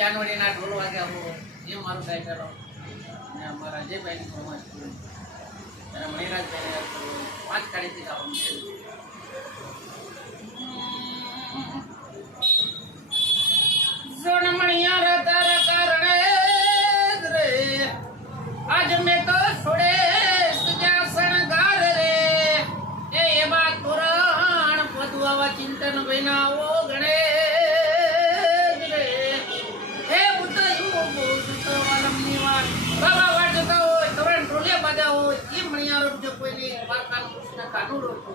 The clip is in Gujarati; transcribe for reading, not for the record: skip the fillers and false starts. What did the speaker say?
જાનવરીના ઢોલ વાગ્યા હોય એ મારું ટાઈટલ અને અમારા અજયભાઈની ફરમાશ પૂરી અને મણિરાજભાઈને 5 કાઢી દીધા સોનમણિયા તારા કારણે રે આજ મેં તો છોડે સજા શણગાર રે એ બા તોરણ પદવા ચિંતન વિના ઓ ગણે રે હે બુદ્ધયું બોધ વાલમની વાત બાબા વાજતા હોય તોરણ ઢોલે બાજા હોય એ મણિયારો જો કોઈને વારકાનું કૃષ્ણ કાનું રોકો